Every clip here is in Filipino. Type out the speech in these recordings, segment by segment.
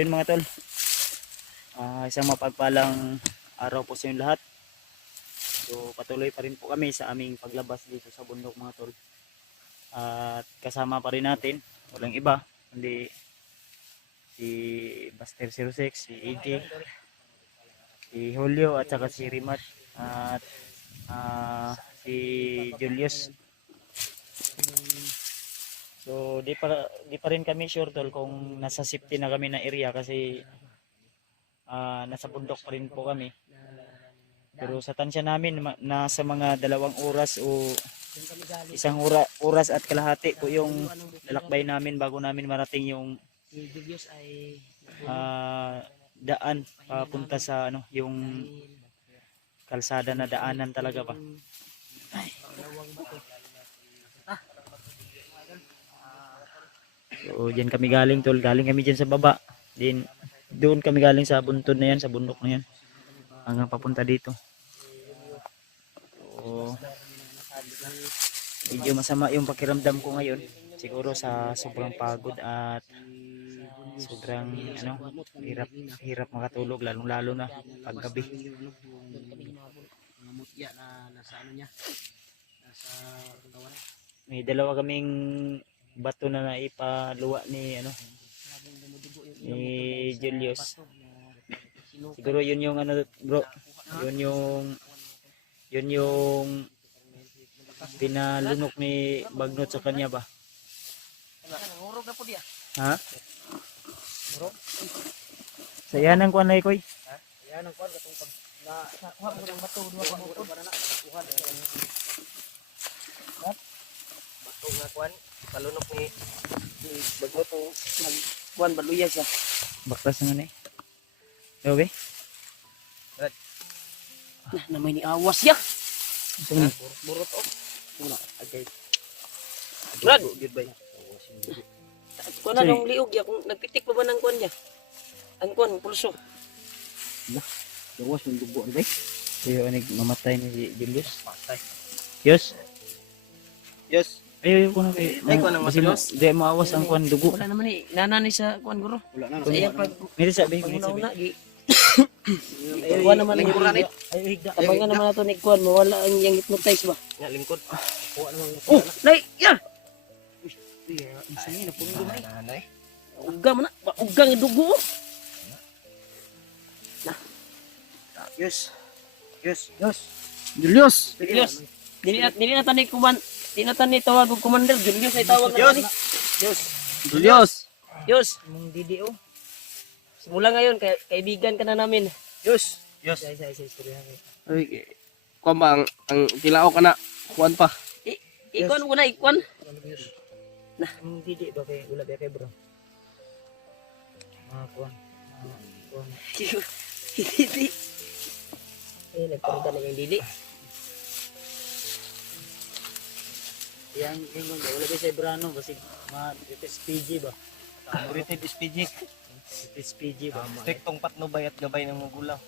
yun mga tol, isang mapagpalang araw po sa inyong lahat. So patuloy pa rin po kami sa aming paglabas dito sa bundok mga tol. At kasama pa rin natin, walang iba kundi si Buster 06, si AJ, si Julio at saka si Rimat at si Julius. So di pa rin kami sure tol kung nasa safety na kami na area kasi nasa bundok pa rin po kami. Pero sa tansya namin nasa mga 2 oras o 1 oras at kalahati po yung lalakbay namin bago namin marating yung daan papunta sa yung kalsada na daanan talaga ba. So diyan kami galing tol, galing kami diyan sa baba. Then doon kami galing sa buntod na yan, sa bundok na yan. Hanggang papunta dito. So medyo masama yung pakiramdam ko ngayon. Siguro sa sobrang pagod at sobrang hirap makatulog lalong-lalo na paggabi. May 2 kaming bato na naipaluwa ni Julius. Siguro yun yung bro, yun yung pinalunok ni Bagnot sa kanya ba? Ha? Sayanang kuan lay koy. Sayanang kuan katong pag nakuha mo ng bato duha ka mo para na nakuha. Bato nga kuan palunok ni Bagnot o kuan baluya siya. Baklas nga ni. Okay. Right. Nah, namay ni awas ya. Burot oh. Wala agay. Brad, goodbye. kuan na nung liog ya kung nagpitik pa ba ng kuan niya? Ang kuan pulso. Lah, dawas yung dugo ni bay. Iyo anig mamatay ni Julius. Patay. Yes. Yes. Ayo ko na kay. Ay ko nang masilos. Di maawas ang kuan dugo. Wala naman ni nanani sa kuan guro. Wala na. Saya pag Miri sabi, miri sabi. una gi. Kuan naman ni guro. Ay higda. Abangan naman nato ni kuan mawala ang yang hypnotize ba. Nga lingkod. Kuha naman. Oh, nay, ya. Isang na pun nanay. Uga man na, uga nga dugo. Yes. Julius. Dili na tani kuman. Di na tani tawag og commander Julius ay tawag na tani. Julius. Mong didi oh. Simula ngayon kaibigan ka na namin. Yes. Ay, kuan ba ang kilao ka na kuan pa. Ikon ko na ikon. Mong didi ba kay wala ba kay bro? Kuan. Didi. Nagparugan na yung didi. Yang ingon ba wala ba sa Brano kasi SPG ba? Rated SPG. SPG ba? Striktong patnubay at gabay ng magulang.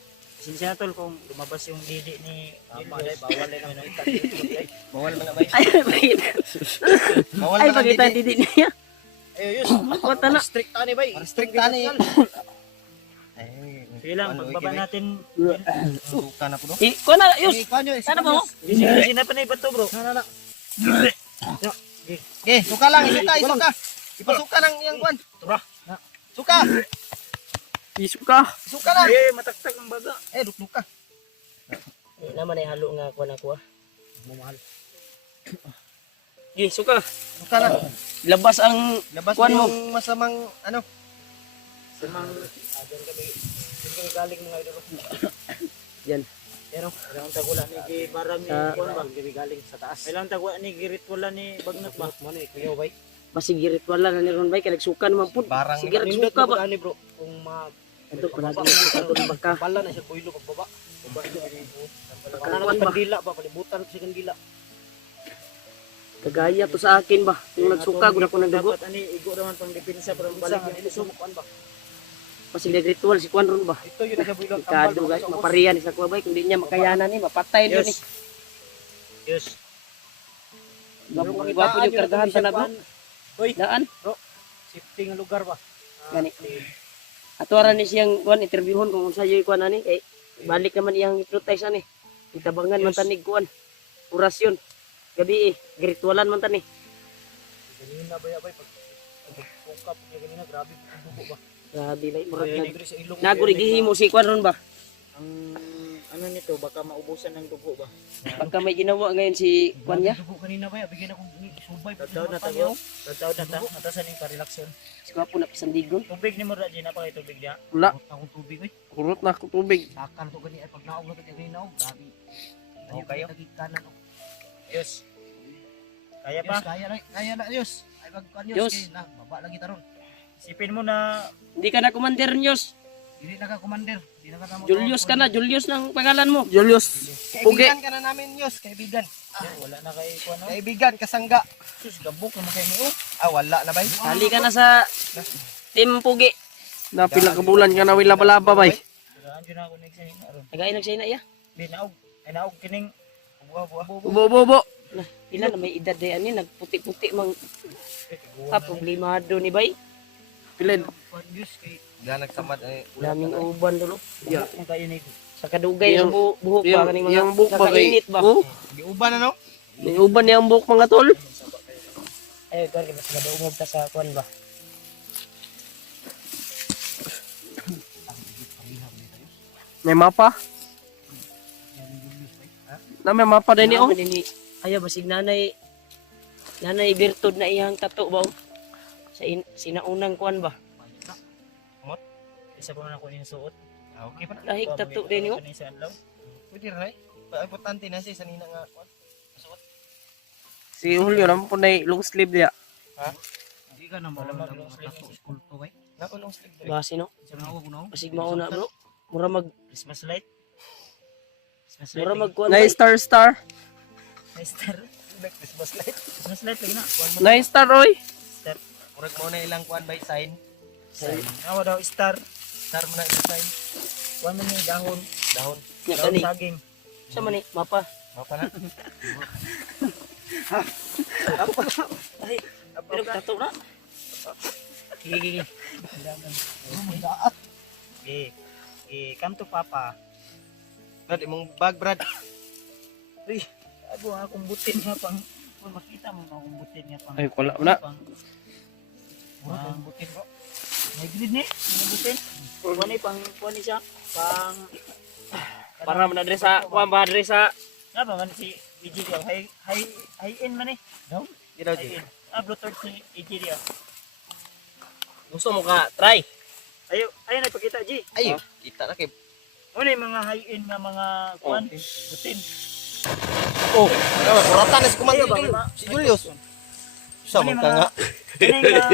Sinsya tol kung lumabas yung didi ni Julius. Bawal na naman. Bawal man na bay. Ay, pakita. Bawal Ay, man ang pakita didi. didi niya. Ayo yus. Ako tana. Strict ani bay. Strict ani. Ay, Sige lang, pagbaba natin. suka na po do. Iko na, yus. Kanyo, Sana mo? Sino pa na ibato bro? Na. Okay, suka lang, isuka. Ipasuka ng iyang kuan. Tura. Suka. Isuka. Suka na. Mataktak ang baga. Duk ka. Naman ay halo nga kuan ako. Mamahal. Gi, suka. Suka na. Labas ang Labas kuan mo mo. yung masamang ano. Samang diyan kami galing mga idol. Yan. Pero ilang tagula ni barang ni kuan ba kami galing sa taas. Ilang tagula ni giritwala ni Bagnot ba? Mo ni kuya bay. Basig ritual na ni ron bay kay nagsuka naman pud. Barang Sige suka ba? ani bro. Kung Ito pala suka dun baka. pala na siya kuilo pagbaba. Kuan Naman ba? kandila ba palibutan sa kandila. Kagaya to sa akin ba? Yung nagsuka gud ako ng dugo. Dapat ani igo naman pang depensa pero balik ni sumukuan ba. Basig ritual si kuan ron ba? Ito yun sa builo. Ikado guys, mapariyan sa kuwa bay kung di niya makayanan ni mapatay yun ni. Yes. Gwapo yung kargahan sa na bro. Hoy, Daan. safety nga lugar ba? Gani. Atuaran ni siyang kuan interviewon kung unsa yoy kuan ani kay balik naman iyang hypnotize ani. Itabangan man tanig kuan. Orasyon. Gabi ritualan man tani. Ganina ba yabay pag pagkukap niya ganina grabe dugo ba. Grabe bay murag Libre sa ilong. naguri gihimo si kuan ron ba. Ang ano nito baka maubusan ng dugo ba. Pagka may ginawa ngayon si kuan niya. Dugo kanina ba bigyan akong subay tataw na tago. Tataw na ta. Natasan ning pa-relaxon. Si kuan po na pasandigon. Tubig ni mo ra di na pa kay tubig dia. Wala. Akong tubig oy. Kurot na ako tubig. Sakal to gani ay pag naog na kay gani naog grabe. Ayo kayo. Kanan Ayos. Kaya pa? Kaya na, Yus. Ay, Yus. na, baba lagi taron. Sipin mo na Hindi ka na commander Nyos. Dili na ka commander. Dili na ka tamo. Julius ka na, Julius ng pangalan mo. Julius. Pugi. Kaibigan ka na namin, Yus. Kaibigan. wala na kay ko ano. Kaibigan, kasangga. Sus gabok naman kay niyo. Wala na bay. Hali ka na sa Team Pugi. Napila ka bulan ka na wala balaba bay. Dagaan jud na ako next ni aron. Nagain na siya na iya. Di naog. Ay naog kining buwa-buwa. Bubo. Nah, pila na may edad day ani nagputi-puti mang problemado ni bay. Pilin. Yus kay Ga nagsamad ay Daming uban dulo. Yeah. ang kayo ni. Sa kadugay sa buhok Yang ba kaning mga yang buhok ba kay? nakainit ba? Oh, giuban na no? May uban niyang buhok mga tol. Ay kar kay mas madungog ta sa kuan ba. May mapa? Na may mapa din oh. Ayo basig nanay birtud na iyang tato ba? Sa sinaunang kuan ba? Isa pa man ako ning suot. Okay pa. Lahig tato din yo. Sa adlaw. Pwede rin. Importante na siya sanina nga. Si Julio naman po na long sleeve diya. Ha? Hindi ka na Malamang long sleeve. school to bay. Nako long sleeve. Basi no. Sa mga ko no. Basig mauna bro. Mura mag Christmas light. Christmas light. mura mag kuan. Na star. Nice star. Christmas light. Christmas light lagi na. Na star oy. Star. Murag mo na ilang kuan by sign. Sign. Awa daw star. Star mo na ilang sign. Kuan man ni dahon. Dahon. Nya Dahon kani. saging. Sa man ni mapa. Mapa na. Ay, pero tato na. Gigi. Come to Papa. Brad, imong bag Brad. Uy, ako akong butin nga pang kung makita mo akong butin nga pang. Ay, wala na. Pang butin ko. May grid ni, may butin. Kuan ni pang kuan ni siya. Pang Para man adre sa kuan ba adre sa nga ba man si Egidio high end man eh. Daw. Ginaw High di. end. Bluetooth si Egidio. gusto mo ka try. Ayo, ayo na ipakita G. Ay, kita na kay. Ano yung mga high end nga mga kuan, butin. Oh, kuratan na si Ayo ba, Commander may si Julius. Sa Ano man yung ka nga. Kani nga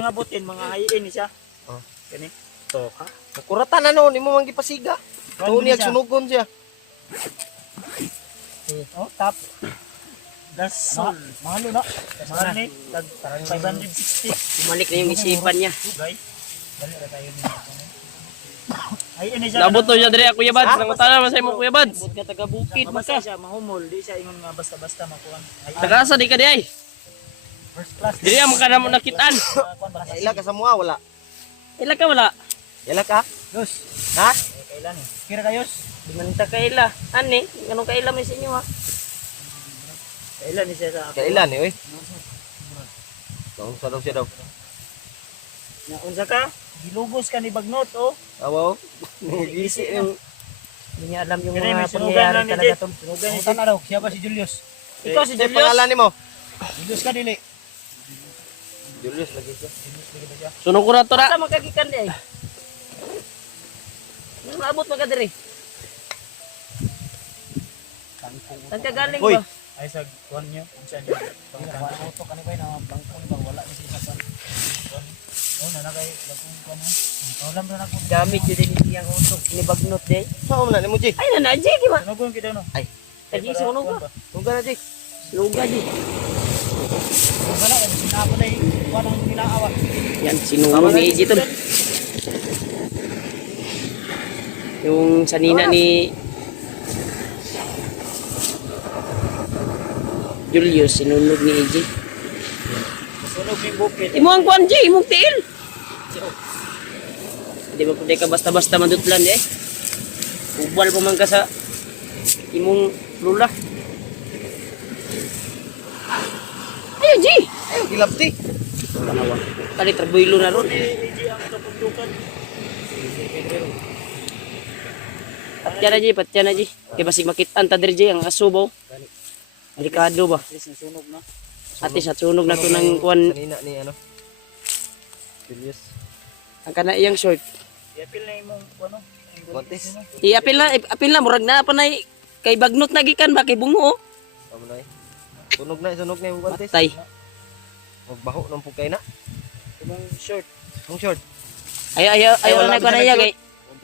mga butin, mga high end siya. Oh. Kani. To ka. Kuratan na no, nimo man gipasiga. Kuan Tuon niya siya. sunugon siya. Oh, top. Das mahalo na. Mahal ni tag 560. Bumalik na yung isipan niya. Guys. Dali ra tayo ni. Ay ini siya. Nabot to siya dire Kuya Bads. Nangutana man sa imo Kuya Bads. Bot ka taga bukid Basta siya mahumol, di siya ingon nga basta-basta makuan. Tagasa di ka di ay. First class. Diri ang ka namo nakitaan. Kuan ba Ila ka sa mua wala. Ila ka wala. Ila ka? Yus. Ha? Kailan eh? Kira kayos. Di man ta kaila. Ani, ganun kaila man sa inyo ha. Kailan ni siya sa ako. Kailan ni oy? Sa daw siya daw. Na unsa ka? Gilugos ka ni Bagnot oh. Awaw. Gisi yung Hindi niya alam yung Kaya may mga sunugan pangyayari lang ni talaga Jet. tol. Sunugan ni Tan Jet. daw, siya ba si Julius? Ikaw si Ano Julius. pangalan nimo? Julius ka dili. Julius lagi siya. Julius lagi na siya. Sunog ko na to na. Sa magkagikan di ay. Nang maabot mga diri. Saan ka galing Hoy. ba? Ay sa kuan niyo, unsa niyo? Pangkuan auto kanibay na bangko ni ba wala ni siya sa kuan. Oh, na kay lagong kuan ha. Oh, lam ra ko. Gamit yun din iyang utok ni Bagnot di ay. Saan mo na nimo Jik? Ay na Jay ba? Sunugon kita no. Ay, Tagi sunog ba? tuga na Jik. Luga di. Wala ka sinabo na kuan ang pinaawa. Yan sinunog ni AJ tol. Yung sanina ni Julius sinunog ni AJ. Sunog ni bukid. Imo ang kuan Jay, imong tiil. Di ba pwede ka basta-basta madutlan eh. Ubal pa man ka sa imong lula. Ayo, G! Ayaw, gilabti. Panawa. Kali trabuilo na ron. Patya na, G. Patya na, G. Kaya basig makitaan ta diri, G. Ang aso ba? Delikado ba? At least nasunog na. Ate sa sunog na to ng kuwan. Kanina ni ano. Julius. Ang kana iyang short. I-appeal na imong ano? Guantes. Apil na. Murag na pa na kay bagnot na gikan ba? Kay bungo, oh. Tama na eh. Sunog na yung guantes. Matay. Magbaho ng pugkay na. Imong short. Mong short. Ayaw wala na ko na iya kay.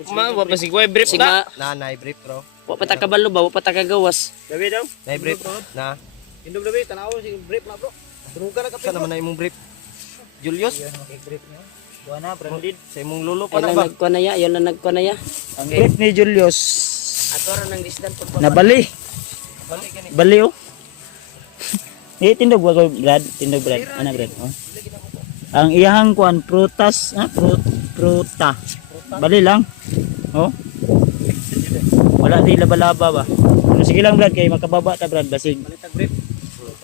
Wa pa sigway brief Sig ma. Nanay brief bro. Wa pa ta kabalo ba? Wa pa ta kagawas. Gabi daw. Nay brief na. Indog gabi tanaw si brief na bro. Tunugan na kapit. Sana man na imong brief. Julius. Brief niyo. Buwan na branded. Sa imong lulo pa Ayaw na na ba? nagkuha na ya. Ayaw na nagkuha na ya. Ang brief ni Julius Ato ra nang disdan pag nabali. Balik gani. Bali oh. Tindog wag Brad, tindog Brad. Ana Brad, oh. Ang iyahang kuan prutas, pruta. Bali lang. Oh. Wala di laba-laba ba. Pero sige lang Brad kay makababa ta Brad basig. Balitag brief.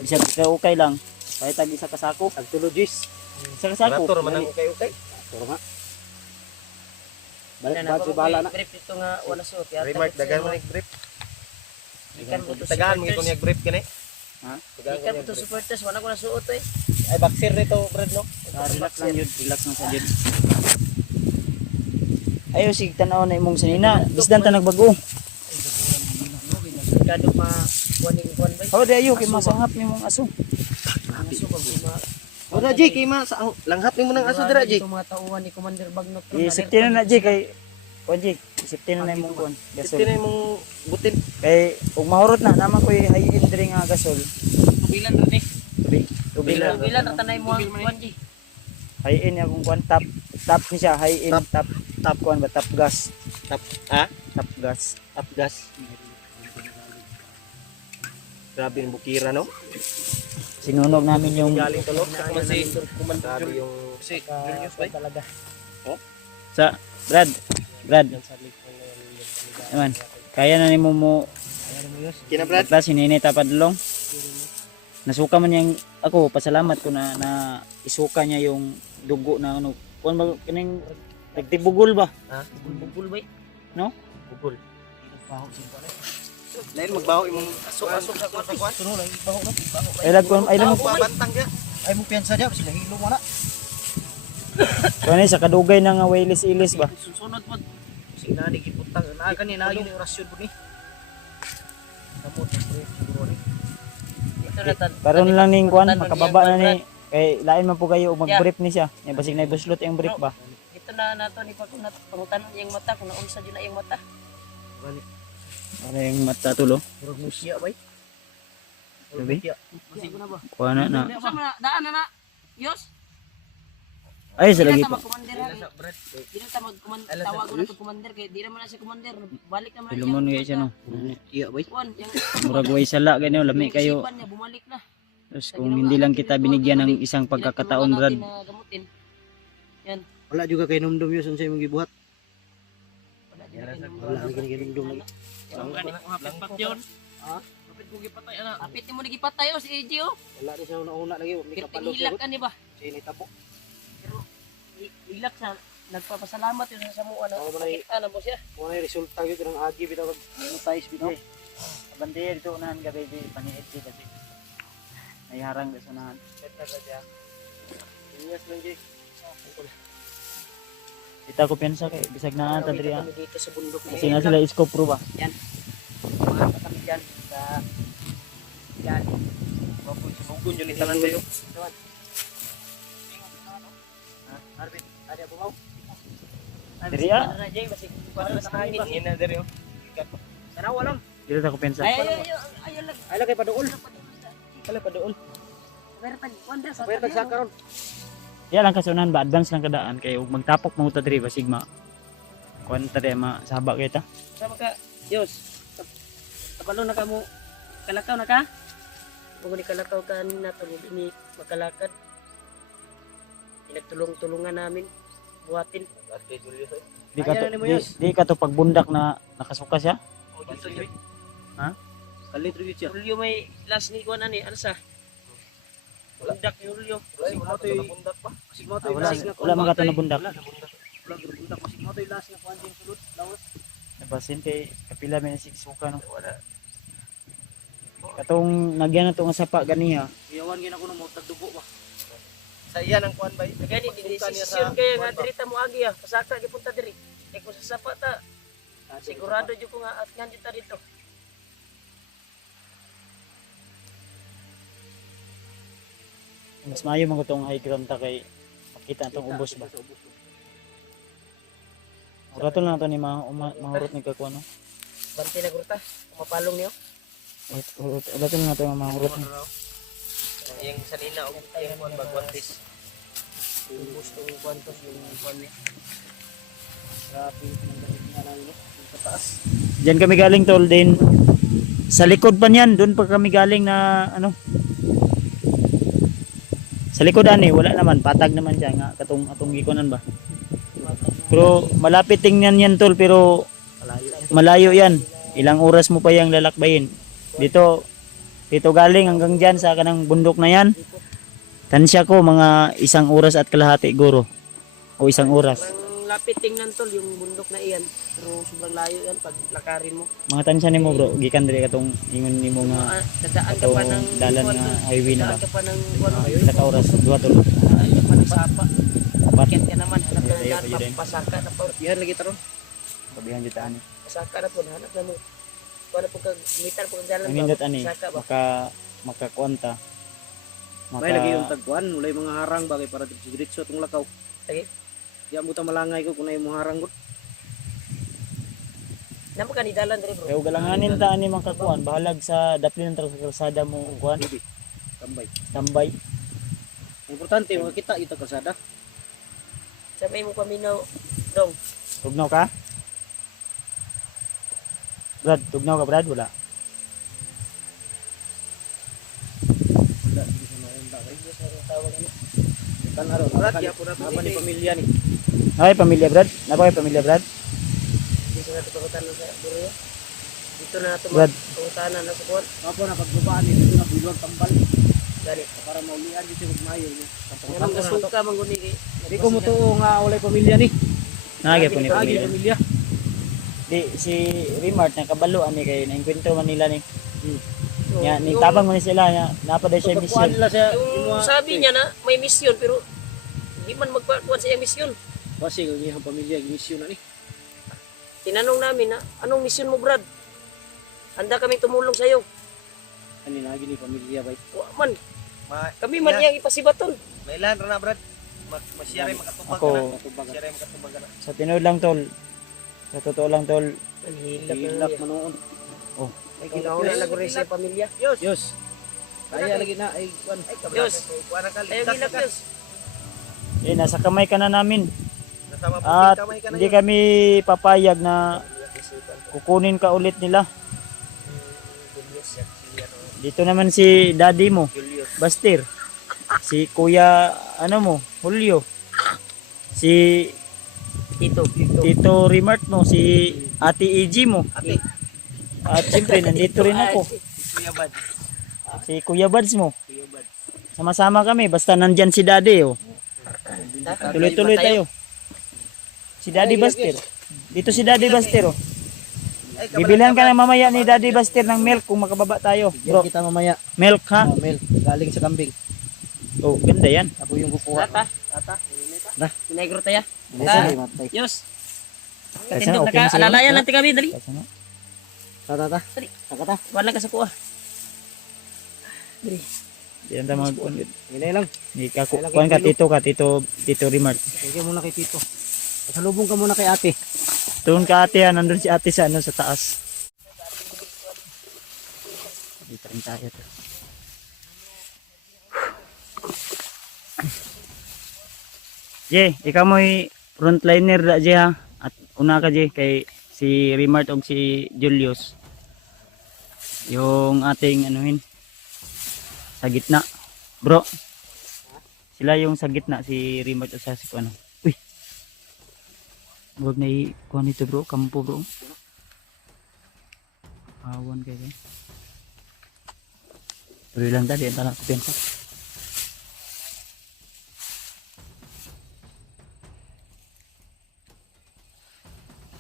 Isa ka okay lang. Kahit tag isa kasako. Agtulogis. Isa kasako. Rator man ang ukay-ukay. Turo nga. balik bag si bala na. Grip ito nga wala suot. Remark dagan man brief. Ikan mo to Tagaan mo supporters. itong brief kani. Ha? Ikan mo to supporters. Wala ko na suot eh. Ay boxer nito Brad no. Relax lang yun. Relax lang sa jud. Ayo sig tanaw na imong sanina. Bisdan ta nagbago. Kado ma kuaning kuan ba? Oh, di ayo kay masangap nimong aso. Aso pag ma. Wala Ji kay ma sa langhat nimo nang aso dira Ji. Ito mga tauhan ni Commander Bagnot. Isipti na Ji kay Oji, isipti na imong kuan. Ito na Gasol. imong butil. Kay ug mahurot na naman koy hayin diri nga gasol. Tubilan rin eh. Tubilan. Tubilan na tanay mo ang kuan G. Hayin niya kung kuan tap ni siya hayin tap kuan ba tap gas. Tap ha? Tap gas. Tap gas. Grabe yung bukira no. Sinunog namin yung Galing tulo. Kasi grabe yung si Julius ba? Talaga. sa Brad. Naman. Kaya na nimo mo Kina Brad. Brad sininita padlong. Nasuka man yang ako pasalamat ko na isuka niya yung dugo na ano. Kuan ba kining nagtibugol ba? Ha? Bugul ba? No? Bugol. Lain magbaho imong aso sa kwan. Suno lang baho no. Ay lag kuan ay lang Bantang dia. Ay mo piyansa dia sila hilo mo na. kuan sa kadugay na nga wailis-ilis ba? Susunod mo. Sina ni giputang na kanina yun yung orasyon po ni. Samot siguro ni. Ito na tan. Karon lang ning kuan makababa na ni kay lain man po kayo mag-brief ni siya. Nya basig na buslot yung brief ba? Ito na nato ni pagkunat pangutanon iyang mata kung naunsa jud na iyang mata. Ano yung mata tulo? Murag musya bay. Sabi? Masig na ba? Kuha na na. Usa man daan na na. Yos. Ay sa lagi Di na po. ta mag-commander. Di na ta mag-commander. Tawag ko na to commander kay di naman na siya commander. Balik naman na Pilumon guys ano. Iya bay. Kuan yang Murag way sala ganyo lami kayo. isipan niya, bumalik na. Tapos kung hindi lang kita binigyan ng isang pagkakataon Brad. Natin na gamutin. Yan. Wala juga kay numdum yun sa imong gibuhat. Wala din natin yung Wala lagi ni numdum lagi. Kapit yun. Ha? Kapit ko gipatay ana. Kapit mo nagipatay oh si AJ oh. Wala ni siya una-una lagi, ni kapalo siya. Hilak ka ni ba? Sini tapo. Pero hilak sa nagpapasalamat yun sa samuan na Oo, manay- makita na mo siya. Kung ano resulta gyud ng agi bitaw monetize bitaw. Abante dito unahan ka baby paniit di kasi. Ay harang sa unahan. Better na siya. Inyas lang Ji. Kita ko piyansa kay bisag na ata diri. Kami dito sa bundok na Kasi na sila scope pro ba? mga kami dyan sa yan. Mapun sunugon yun itanan kayo. Arbit, ada po mo? Diri ah. Ano na Jay, basig para sa hangin. Ina diri oh. Sarawa lang. Dito ta ko piyansa. Ay lang. Ay lagay pa dool. Kala pa dool. Pero tag wonder sa Pero tagsaka ron. Yan lang kasi unahan ba advance lang kadaan kay ug magtapok mo ta diri basig ma. Kuan ta di ma sabak kita. Sama ka, Yos. Kapalo na ka mo. Kalakaw na ka? Kung di kalakaw ka na tulog ni makalakad. Pinagtulong-tulungan namin. Buhatin. Ate Julius. Di ka to, Ayan, ano mo, di, Yus? di ka to pagbundak na nakasuka siya. O dito diri. Ha? Kalit review siya. Julio may last ni kuan ani, ano sa? Bundak ni Julio. Kasi mo to bundak pa. Kasi mo to Wala, last nga wala mga to na bundak. Wala bundak. Kasi mo to last nga kuan din sulod. Lawas. Nabasinte, kapila may nasigsuka no. Katong nagyan na to nga sapa ganiha. Iyawan gina ko no mo tagdugo ba. Sa iyan ang kuan ba? Gani di desisyon kaya nga diri ta mo agi ah. Pasaka gipunta diri. Kay kung sa sapa ta, sigurado jud ko nga at nganjud ta dito. Mas maayo man ko tong high ground ta kay makita tong ubos ba. Uraton lang to ni mahurot ni kakuan no. Bante na gruta. Mapalong niyo. Uraton lang to nga mahurot ni. Yung sanina og yung kuan bagwantis. Yung gusto ng kwantos yung kuan ni. Grabe pinanggaling nga na yun. Sa taas. Diyan kami galing tol din. Sa likod pa niyan, doon pa kami galing na ano. Sa likod ani, wala naman, patag naman siya nga katong atong gikunan ba. Pero malapit tingnan yan tol, pero malayo yan. Ilang oras mo pa yang lalakbayin. Dito galing hanggang diyan sa kanang bundok na yan. Tansya ko mga 1 oras at kalahati guro. O 1 oras. Ang lapit tingnan tol yung bundok na iyan. Pero sobrang layo yan pag lakarin mo. Mga tansya nimo bro, gikan diri katong ingon nimo nga Dadaan ka pa ng dalan nga highway na ba. dadaan ka pa ng kuan Sa ka oras, 2 tol. dadaan ka pa ng sapa. Apat. Bakit ka naman hanap ka ng Ayaw, daan, ayaw din. pasaka na po. Yan lagi taron. Sabihan jud ani. Pasaka na po hanap na mo. Kuan po kag mitar po kag dalan Ang nindot ani, pasaka ba. makakuanta. May lagi yung tagkuan, mulay mga harang bagay para diretso tong lakaw. Lagi. Di mo ta malangay ko kung ay mo harang gud. Namo ka ni dalan diri bro. Kaya galanganin ta ani makakuan, bahalag sa daplin ng kalsada mo kuan, Bibi. Tambay. tambay. Ang importante makita ita kalsada. Sabay mo paminaw dong. Tugnaw ka? Brad, tugnaw ka Brad? Wala. Wala di sa maunda kay tawag ani. Kan aron, Brad, kan ya po na po ni pamilya ni. Ay, pamilya Brad? Napa kay pamilya Brad? Dito na ito pagutan sa buro. Dito na ito Brad. pagutan na sa kuan. Apo na pagbabaan ni dito na bilog tambal Gani. para maulian dito ug mayo ni. Nga nang gasuka manguni kay. Di ko mo tuo nga walay pamilya ni. Nagay po ni Agi pamilya. pamilya. Di si Remart nakabalo ani kay naengkwentro man nila ni. So, Nya ni yung- tabang mo ni sila nya napaday siya Pagkuan mission. nila sa Yung sabi niya na may misyon pero hindi man magpakuan sa iyang misyon. Basi ang iyang pamilya gimisyon na ni. Tinanong namin na, anong misyon mo Brad? Handa kaming tumulong sa iyo. Ani lagi ni pamilya bay. Wa man. Kami man iyang ipasibaton. Mailan ra na brad. Masyari makatubag Ako Masyari makatubag na. sa tinuod lang tol. Sa totoo lang tol, Ang hilak Hilak na manoon. oh, May ginauna na rin sa pamilya. Yos. Kaya lagi na ay kuan. Diyos. Ayaw hilak Diyos. nasa kamay ka na namin. Nasama At hindi kami papayag na kukunin ka ulit nila. Dito naman si daddy mo, Bastir. Si kuya, ano mo, Julio. Si Tito. Tito Remart mo, si Ate EG mo. Ate. At siyempre, nandito rin ako. Kuya Bad. Si Kuya Bads mo. Sama-sama kami, basta nandyan si daddy. Oh. Tuloy-tuloy tayo. Si Daddy Bastir. Dito si Daddy Bastir. Oh. Bibilihan ka na mamaya ni Daddy Bastir ng milk kung makababa tayo. Bro, Bro, kita mamaya. milk ha? Mel, galing sa kambing. Oh, ganda yan. Ako yung kukuha. Tata. Na. Negro tayo. Nasa matay. Diyos. Kasi Katindog okay na na ka. sila. Alalayan natin kami. Dali. Kasi nga, Ta. Dali. Takata. Wala ka sa kuha. Dali. yan tayo mag Hinay lang. kuhan ka, Tito Remart. Sige muna kay Tito. Pasalubong ka muna kay ate. Doon ka ate, nandun si ate sa ano sa taas. Dito rin tayo to. Jay, ikaw mo'y frontliner da Jay ha. At una ka Jay kay si Remart o si Julius. Yung ating anuhin sa gitna. Bro. Sila yung sa gitna si Remart o sa si ano. Uy. Huwag na i-kuha nito bro, kampo bro. Awan kayo. Tuloy lang tadi, ang tanong ko pinsa.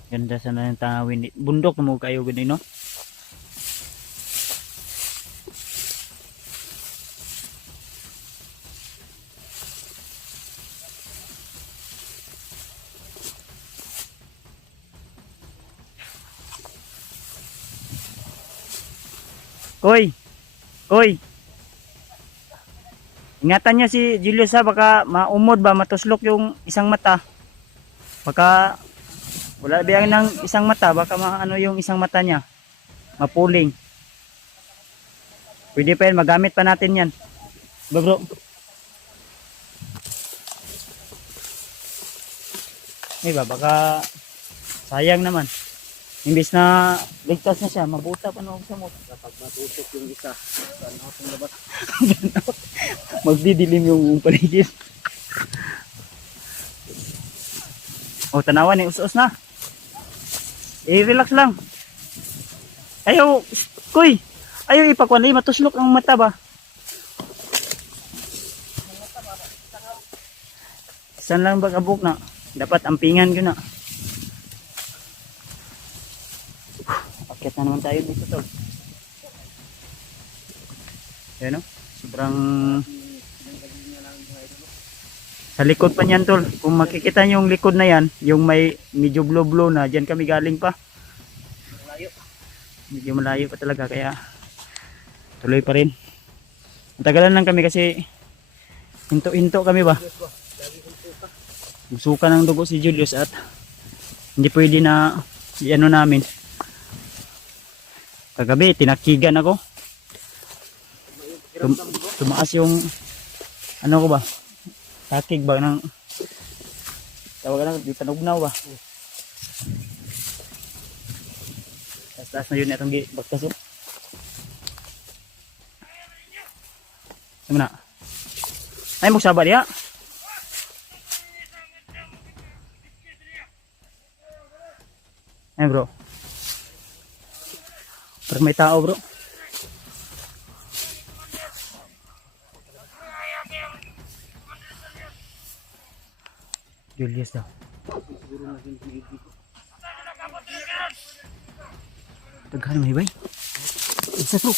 Ganda sana yung tanawin. Bundok na mo kayo ganun, no? Koy! Koy! Ingatan niya si Julius ha, baka maumod ba, matuslok yung isang mata. Baka wala biyang ng isang mata, baka maano yung isang mata niya. Mapuling. Pwede pa yan, magamit pa natin yan. Ba bro? Diba, baka sayang naman. Imbis na ligtas na siya, mabuta pa na sa mo. Kapag matutok yung isa, saan ako itong labas? Magdidilim yung paligid. O, tanawan eh, us-us na. Relax lang. Ayaw, kuy, ayaw ipakwan, matuslok ang mata ba? Saan lang ba kabuk na? Dapat ampingan ko na. Akit na naman tayo dito tol. Yan o. Sobrang sa likod pa niyan tol. Kung makikita nyo yung likod na yan, yung may medyo blow na, dyan kami galing pa. Malayo. Medyo malayo pa talaga kaya tuloy pa rin. Matagalan lang kami kasi hinto-hinto kami ba. Suka ng dugo si Julius at hindi pwede na i-ano namin. Kagabi tinakigan ako. Tumaas yung ano ko ba? Takig ba ng tawagan ng tanugnaw ba? Taas na yun itong bagtas oh. Sama na. Ay magsabar ya. Ay bro. Parang may tao bro. Julius daw. Taghan may bay. Isa bro.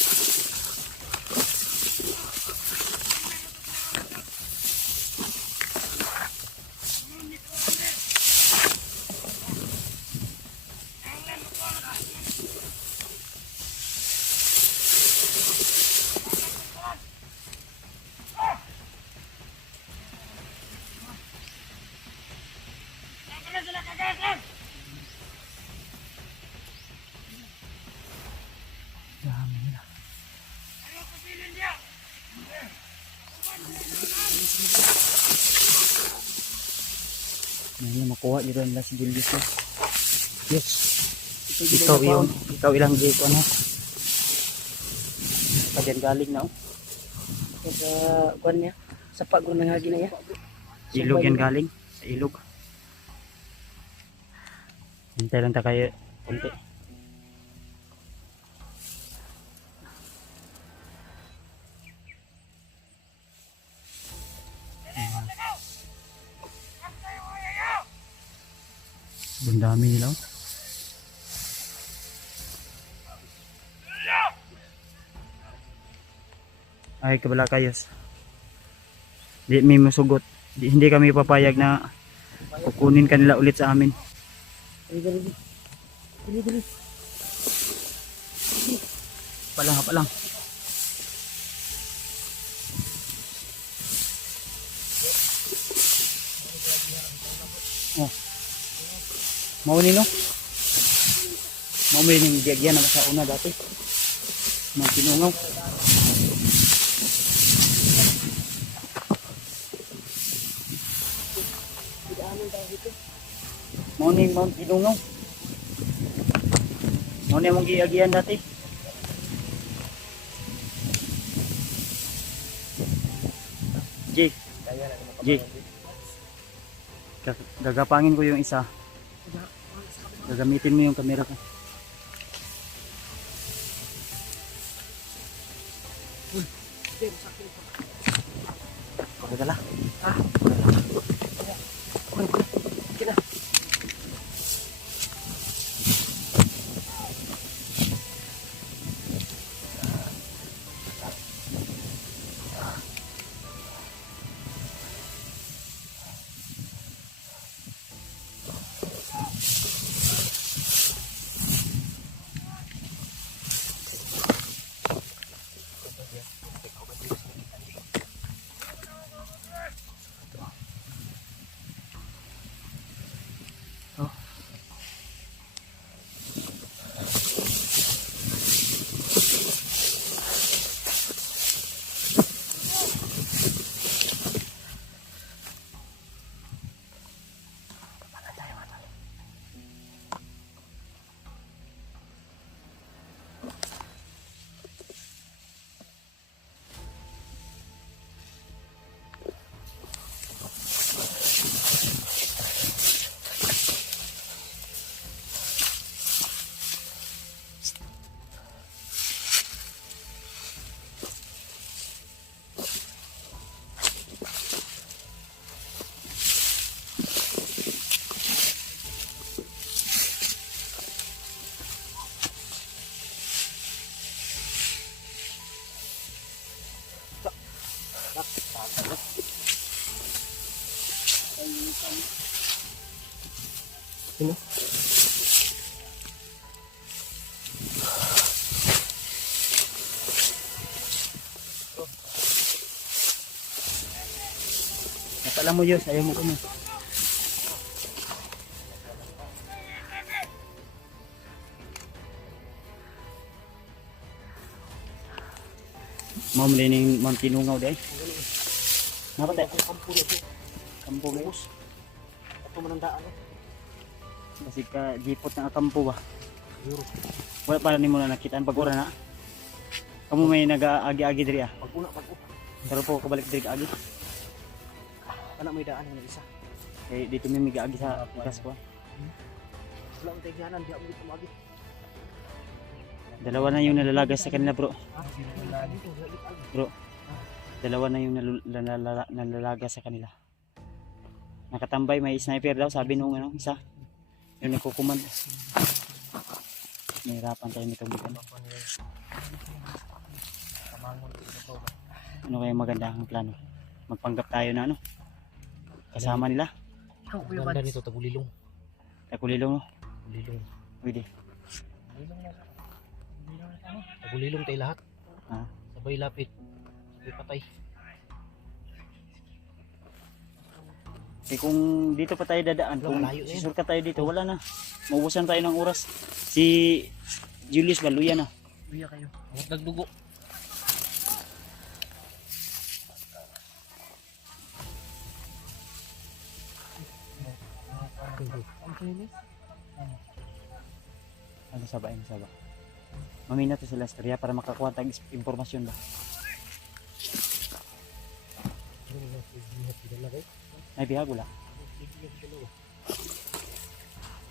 Dami nila. Ngayon makuha dito nila si Julius na. Yes. Ikaw ilang J ko ano. Pagyan galing na oh. Sa kuan niya, sa pagod ng hagi na ya. Ilog yan galing. Sa ilog. Hintay lang ta kayo. Kunti. Ang dami nila oh. Ay kabala kayos. Di may masugot. Hindi kami papayag na kukunin kanila ulit sa amin. Dali. Palang. Oh. Mauni no? Mauni ning diagyan na sa una dati. Mga pinungaw. Mauni Mount Pinungaw. Mauni mong giagian dati. G. Gagapangin ko yung isa. Gagamitin mo yung camera ko. Pagdala. Sino? Napala mo Diyos, ayaw mo kami. Ma'am lining Ma'am Tinungaw day. Napa tayo? Kampo dito. Kampo ba? Ito man ang daan. Kasi ka jipot ng kampo ba? Siguro. Wala pa rin mo na nakitaan pag ura na. Kamu may nag-agi-agi diri ah. Pag-una. Pero po kabalik diri agi. Anak may daan ng isa. Kay dito may migaagi sa ikas ko. Wala ang tigyanan. Di ako dito magi. Dalawa na yung nalalagas sa kanila bro. Bro. Dalawa na yung nalalagas sa kanila. Nakatambay may sniper daw sabi nung ano isa. Yung nagkukumand. Nahirapan tayo nitong bigan. Ano kaya maganda ang plano? Magpanggap tayo na ano? Kasama nila. Ganda nito. Tagulilong. Takulilong no? Tagulilong. Pwede. Tagulilong tayo lahat. Ah. Sabay lapit. Sabay patay. Eh kung dito pa tayo dadaan, Wala, kung malayo na yun. susurka tayo dito, wala na. Maubusan tayo ng oras. Si Julius Baluya na. Uya kayo. Huwag nagdugo. Ano sa ba? Ano sa ba? Mamina to sila istorya para makakuha tag impormasyon ba? Ay bihag wala.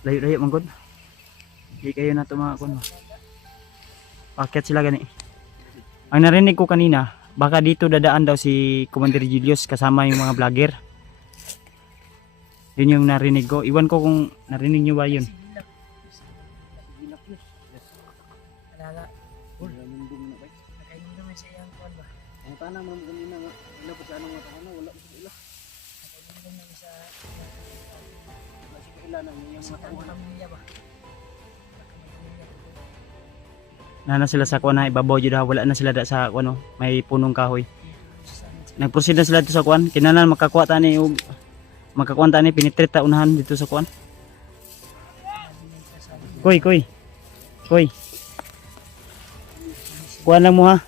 Layo-layo man gud. Di kayo na tumakon. Paket sila gani. Ang narinig ko kanina, baka dito dadaan daw si Commander Julius kasama yung mga vlogger. Yun yung narinig ko. Iwan ko kung narinig nyo ba yun. Alala. Nakainom naman sa iyang kuwan ba? Ang tanang mo kanina nga. Wala pa sa anong mata ko na. Wala pa sa ila. Nakainom naman sa Wala sa ila na. Yung mata ko na. pamilya ba? Nana sila sa kuwan na ibabaw jud ha. Wala na sila da sa kuwan no. May punong kahoy. Nag-proceed na sila dito sa kuwan. Kinanan makakuha ta ni og makakuha ta ni pinitreat ta unahan dito sa kuwan. Koy. Kuha lang mo ha.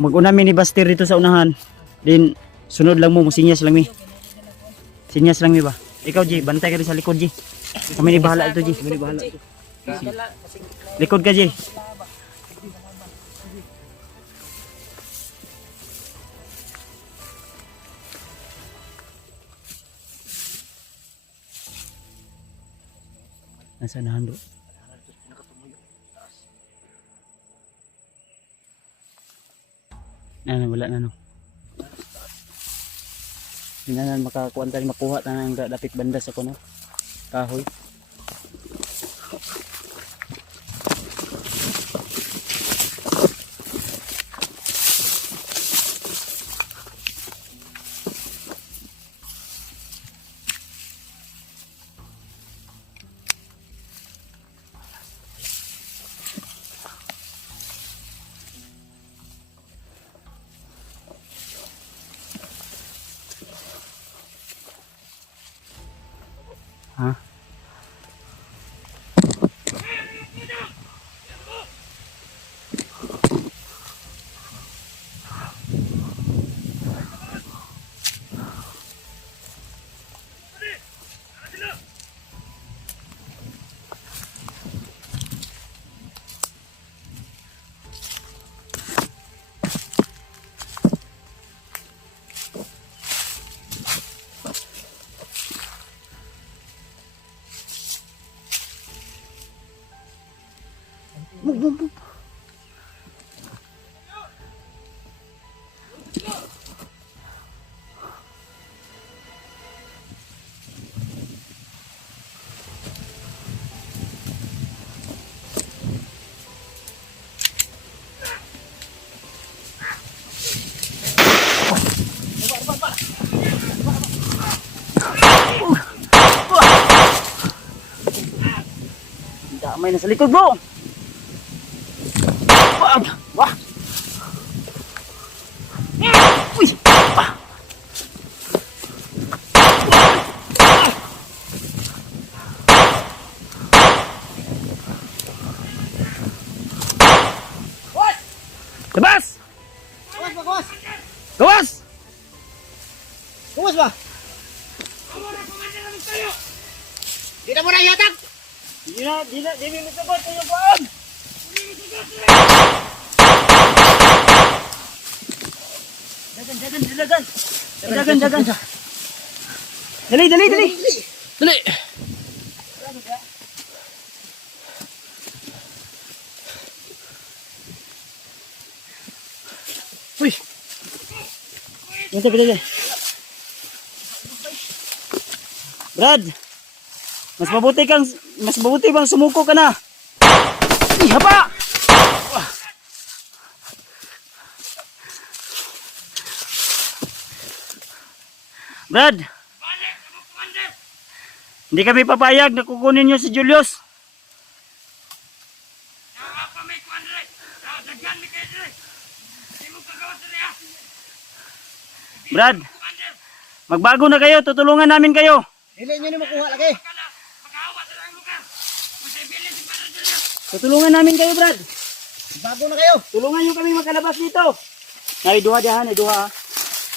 Mag-una mi ni Baster dito sa unahan. Then sunod lang mo, musinyas lang mi. Sinyas lang mi ba? Ikaw G, bantay ka rin sa likod G. Kami ni bahala ito G. Kami ni bahala ito. Likod ka G. Nasa nahando. Pinakatumuyo. Taas. Ano, wala na no. Hindi na makakuha tayo makuha tayo ng dapit banda sa kuno. Kahoy. Ha? Damay na sa likod bro. Wag! Wah! Uy! Ah! Labas! Kuwas ba, kuwas? Gawas! Kuwas ba? Di na mo na ihatag! Di mo sagot sa iyo buwan! Dagan. Dali. Dali! Uy! Ito. Brad, mas mabuti bang sumuko ka na? Ay, hapa! Brad, hindi kami papayag na kukunin nyo si Julius. Brad, magbago na kayo, tutulungan namin kayo. Dili nyo ni makuha lagi! Tutulungan namin kayo, Brad. Bago na kayo! Tulungan nyo kami makalabas dito. Ay, duha diyan, ay duha.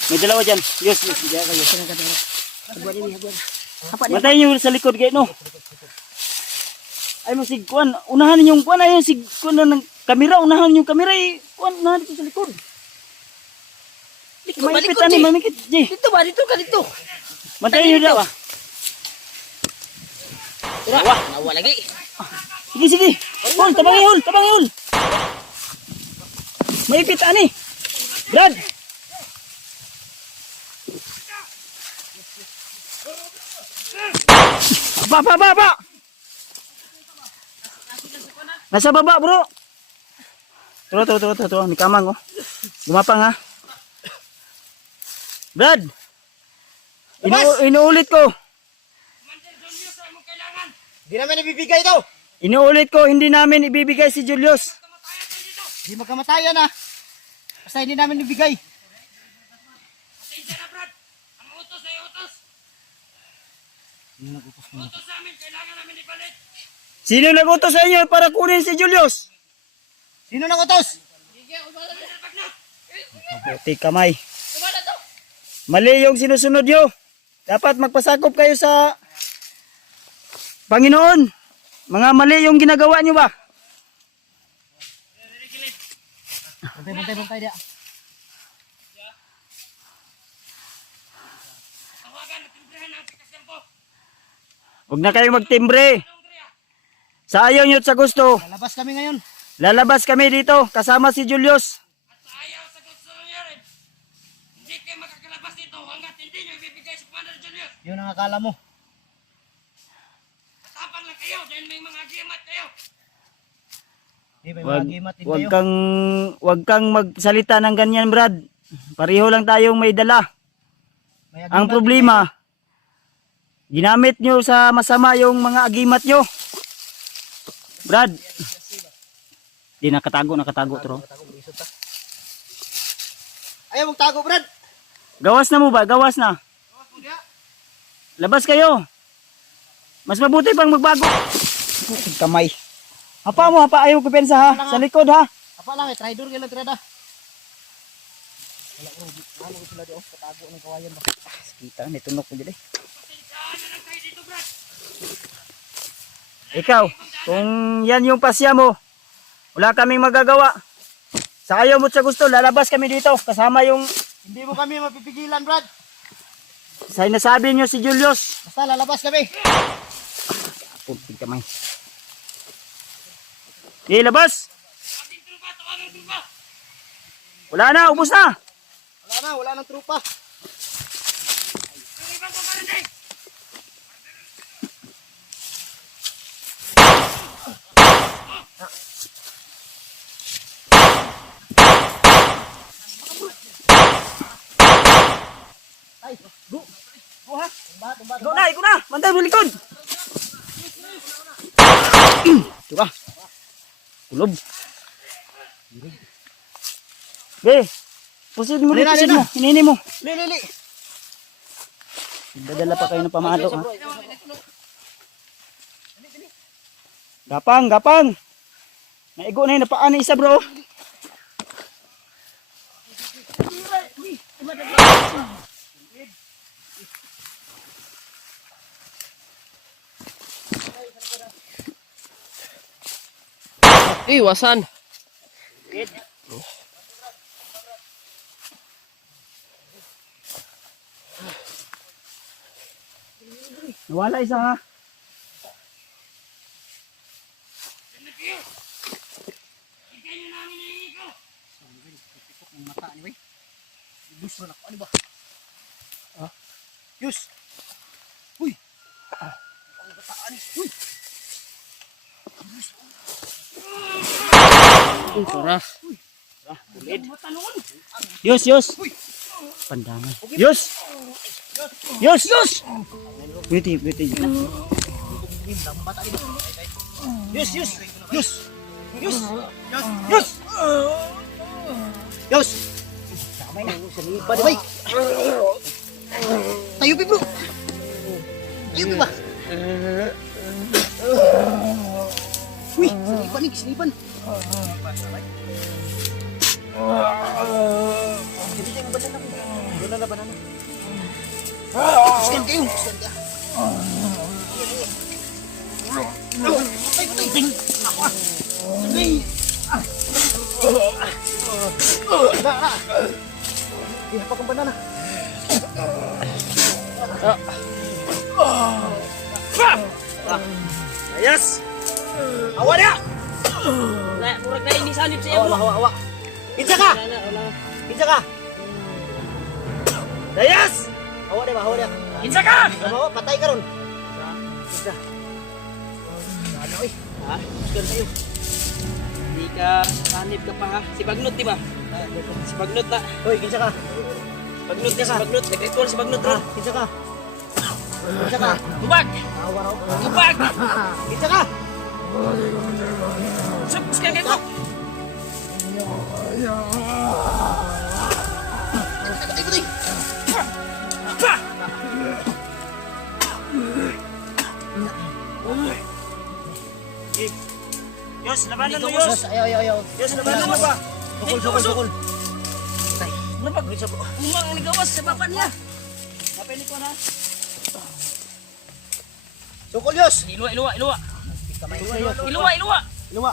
May dalawa dyan. Yes, diyan kayo. Bantayin nyo sa likod kayo, no? Ay, masig, kuan. Unahan ninyong kuan. Ay, sig, kuan ng kamera. Unahan yung kamera. Eh. Kuan, unahan dito sa likod. Maipit, ani, mamikit. Dito ba? Dito ka dito. Bantayin nyo daw, ah. Nawa lagi. Sige. Hul, tabangi hul. Maipit, ani. Brad. Ba. Nasa baba, bro. Tulo. Ni kamang, oh. Gumapang, ha. Brad. Inuulit ko. Di namin ibibigay ito! Inuulit ko, hindi namin ibibigay si Julius. Di magkamatayan ah! Basta hindi namin ibigay! Sino nag-utos sa inyo para kunin si Julius? Sino nang utos? Mabuti kamay. Mali yung sinusunod nyo. Dapat magpasakop kayo sa Panginoon. Mga mali yung ginagawa nyo ba? Bantay dia. Huwag na kayong magtimbre. Sa ayaw nyo at sa gusto, Lalabas kami ngayon. lalabas kami dito kasama si Julius. Ayaw sa gusto niya rin. Hindi kayo makakalabas dito hanggat hindi nyo ibibigay sa Commander Julius. Yun ang akala mo. Matapang lang kayo dahil may mga agimat kayo. Di may Wag, mga gimat din wag kayo. wag kang magsalita ng ganyan, Brad. Pareho lang tayong may dala. May Ang agimat problema, ginamit nyo sa masama yung mga agimat nyo. Brad. Di nakatago tro. din kayo. Ayaw mong tago, Brad. Gawas na mo ba? Gawas na. Labas kayo. Mas mabuti pang magbago. Kamay. Hapa mo, hapa. Ayaw ko pensa ha. Sa likod ha. Apa lang, traitor kayo lang tirada. Wala ko, ano ko sila di oh, katago ng kawayan ba? Kita, may tunok ko dyan eh. Ikaw, kung yan yung pasya mo, wala kaming magagawa. Sa ayaw mo at sa gusto, lalabas kami dito. Kasama yung Hindi mo kami mapipigilan, Brad. sa nasabi nyo si Julius. Basta lalabas kami. Punting kamay. Di, labas. Wala na, ubos na. Wala nang trupa. Ay, go. Go ha. Tumba. Ikaw na. Mantay mo likod. Ito ka. Kulob. Be, pusid mo Alina, pusid alina. mo. Hinini mo. Li. Dadala pa kayo ng pamalo ha. Gapang. Naigo na yung napaan ni isa bro. Iwasan. Nawala isa ha. Mata ni, wey. Bus na ako, ano ba? Yus. Uy. Ang bataan ni. Uy. Tara. Yus. Pandangan. Yus. Wait. Yus. Damay na sa lipa di, wey. Tayo pi, bro. Tayo pi ba? Uy, sinipan. Doon na banana. Scan kayo. Hindi pa kang banana. Ayos. Awa na! Murag na ini salib siya bro. Hawa. Pinsa ka! Ayos. Hawa dia. Kinsa ka? Hawa, patay ka ron. Pinsa. Ano eh? Ha? Scan tayo. Hindi ka sanib ka pa ha. Si Bagnot di ba? Si Bagnot na. Hoy, kinsa ka? Bagnot ka si Bagnot. Nag-recall si Bagnot ron. Kinsa ka? Tubag! Awa raw. Tubag! Kinsa ka? Subs ka ganito! Patay. Yus, labanan mo Yus. Ayaw. Yus, labanan mo ba? Sukol. Umang ang nagawas sa baba niya. Napili ko na. Sukol, Yus. Iluwa. Iluwa. Luwa.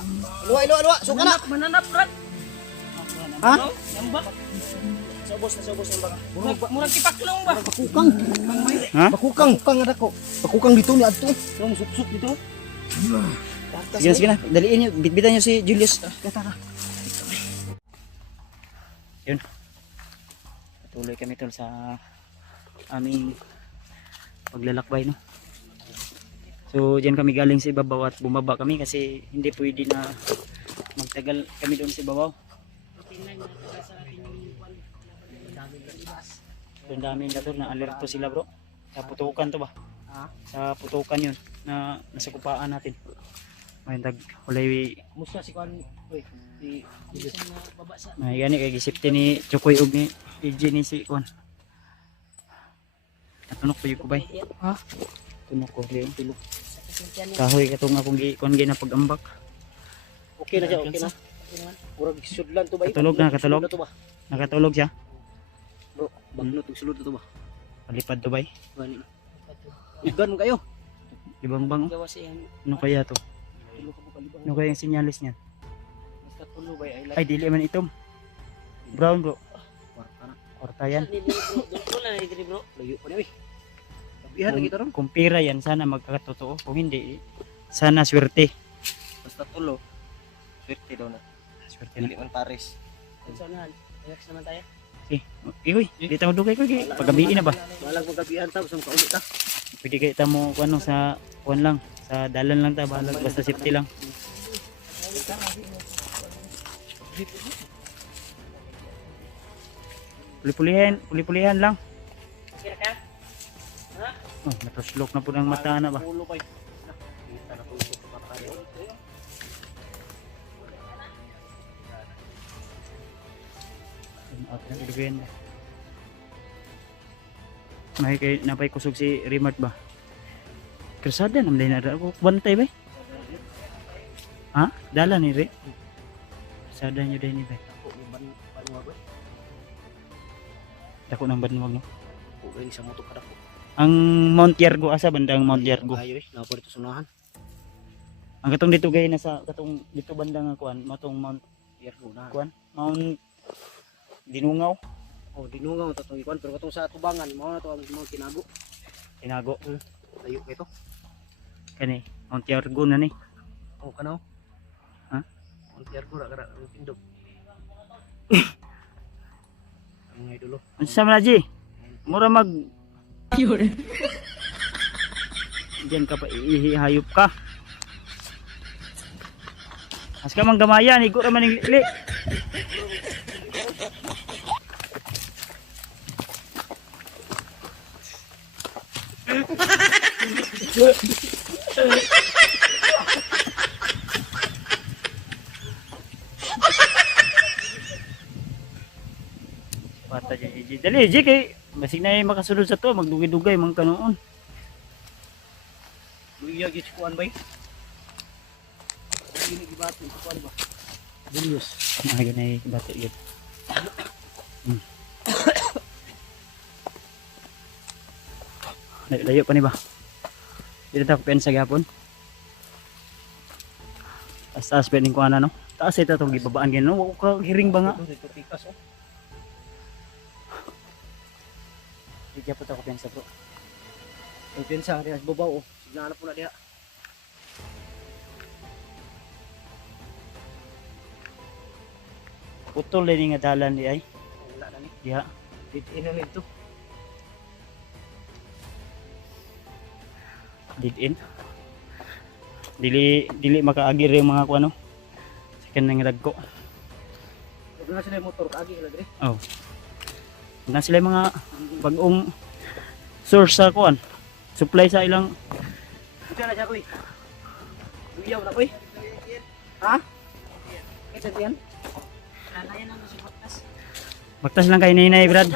Suka na. Mananap rat. Ha? Yamba. Saubos ng baka. Murag kipaklong ba? Bakukang. Ha? Bakukang ada ko. Bakukang dito ni adto eh. Yung suksuk dito. Sige na, sige na. Daliin nyo. Bitbitan nyo si Julius. Tara. Yun. Patuloy kami tol sa aming paglalakbay, no. So diyan kami galing sa ibabaw at bumaba kami kasi hindi pwede na magtagal kami doon sa ibabaw. Doon dami na tol na alerto sila bro. Sa putukan to ba? Sa putukan yun na nasa kupaan natin. May tag walay Musta si Kuan? Uy, si may gani kay gisipti ni Chokoy ug ni EJ ni si Kuan. Katunok pa ko bay. Ha? Tunok ko liyon tulog. Kahoy katong akong kuan na pag-ambak. okay na siya, okay na. Murag sudlan to ba? Katulog na, katulog. Sulod to ba? Nakatulog siya. Bro, bagnot og sulod to ba? Palipad to bay. Gani. Ugan mo kayo. Ibang bang. Gawa siyang Ano kaya to? Tulog ka mo kalibang. Ano kaya yung sinyalis niyan? Basta tulo ba ay Ay dili man itom. Brown bro. Kwarta na. Korta yan. Doon na ni bro. Layo pa ni oy. Sabihan lagi taron. Kung pira yan sana magkakatotoo. Kung hindi sana swerte. Basta tulo. Swerte daw na. Swerte Dili na. man pares. Sanahan. Relax naman tayo. Ihoy, di ta madugay ko gi. Pagabiin na ba? Balag magabihan ta sa kaulit ta. Pwede kayo ta mo kuno sa kuan lang, sa dalan lang ta balag basta safety lang. Puli-pulihan lang. Kira ka? Oh, natuslok na po ng mata na ba? Ulo kay. Kita na tulo sa mata kayo. Out na ilugyan. May kay napay kusog si Rimart ba? Kersada naman din na ako bantay ba? Ha? Dala ni Re. Kersada nyo din ni ba? Ako ni banwag ba? Dako ng banwag no. Ko gani sa moto kada ko. Ang Mount Yargo asa bandang Mount Yargo. Ayo eh, napa dito sunahan. Ang katong dito gay nasa katong dito bandang kuan, matong Mount Yargo na. kuan, Mount Dinungaw, Oh, dinungaw ta tong ikuan pero katong sa tubangan mao na to ang mga tinago. Tinago Layo kay to. kani Mount Yargo na ni. Oh, kanaw. Ha? Ang Yargo ra kada ang pindog. Ang idolo. Unsa man na, Ji? Mura mag Diyan ka pa ihihayop ka. As ka mang gamayan, igo ra man ning lili. Bata dyan, Ji. Dali, Ji, kay basig na yung makasulod sa to, magdugay-dugay, mga kanoon. Luya gyud kuan bay. Dili gibato kuan ba. Julius. Mga yun ay bata yun. Layo pa ni ba? Dito tayo pensa gapon. Taas pa rin ko ano, no? Taas ito itong gibabaan ganyan, no? Wako ka hiring ba nga? Dito pikas oh. Dito po tayo pensa bro. Ang pinsa diha sa babaw oh. Signala po na diha. Putol din nga dalan di ay. Wala na ni. Diha. Dito ina nito. Dead end. Dili makaagir yung mga kuano. Second nang dagko. Ug na sila yung motor kaagi ila dire. Oh. Na sila yung mga bagong source sa kuan. Supply sa ilang Ito na siya koy. Luya na koy. Ha? Kaya diyan. Lalayan ang si Baktas. Baktas lang kay Ninay Brad.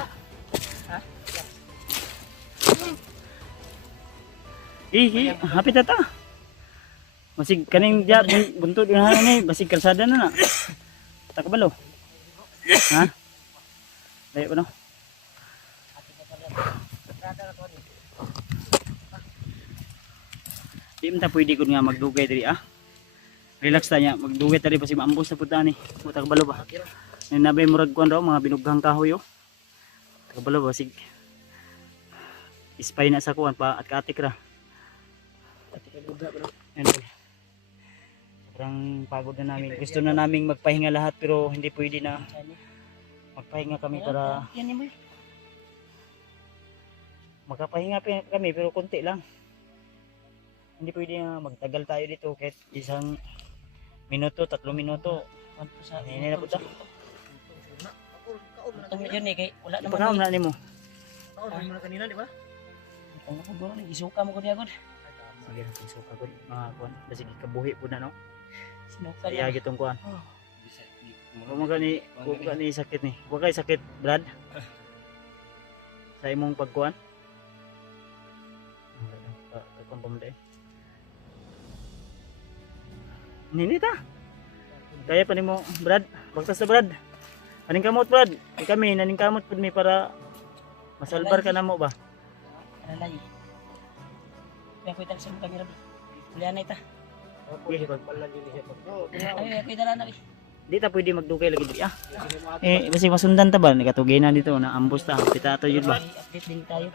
Hapit na ta. Masig kaning dia buntod na ni, basig kalsada na na. Takabalo. Ha? Layo pa no. Di man ta pwede kun nga magdugay diri ah. Relax ta nya, magdugay ta diri basi maambos na pud ta ni. Takabalo ba? Nay nabay murag kuan raw mga binughang kahoy oh. Takabalo basig. Ispay na sa kuan pa at katik ra. Yan. Sobrang pagod na namin. Gusto na naming magpahinga lahat pero hindi pwede na magpahinga kami para Yan mo. makapahinga kami pero konti lang. Hindi pwede na magtagal tayo dito kahit 1 minuto, 3 minuto. Hindi na po ta. Itong yun eh, kay wala naman. Pagkaon na nimo. Ano mo na kanina, di ba? Ang ako doon, isuka mo ko niya agad. Sige, so pagod mga kuan. Sige kabuhi po na no. Sinuka Kaya niya. gitong kuan. Huwag gani sakit ni. Huwag kay sakit, Brad. Sa imong pagkuan. Kakon pamunday. Ninita. Kaya pa nimo, Brad. Bagtas na, Brad. Aning kamot, Brad. Kami naning kamot pud mi para masalbar ka namo ba. Alay. Kaya ko ital sa mga kamera. Kulian na ita. Okay, Ay, kuya dala na. di ta pwede magdugay lagi di ah. Basi masundan ta ba nakatugay na dito na ambos ta. Pita to yun ba. Update din tayo.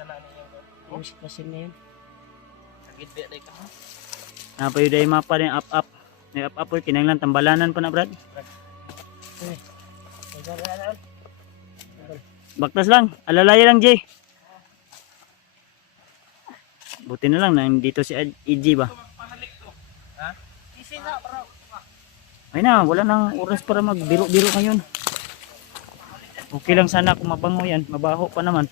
Yung sitwasyon ngayon. Na pa yun ay mapa rin up. May up po kinanglan tambalanan pa na, Brad. Baktas lang, alalay lang, Jay. Buti na lang nandito si EG ba. Ay na, wala nang oras para magbiro-biro ngayon. Okay lang sana kung mabango yan, mabaho pa naman.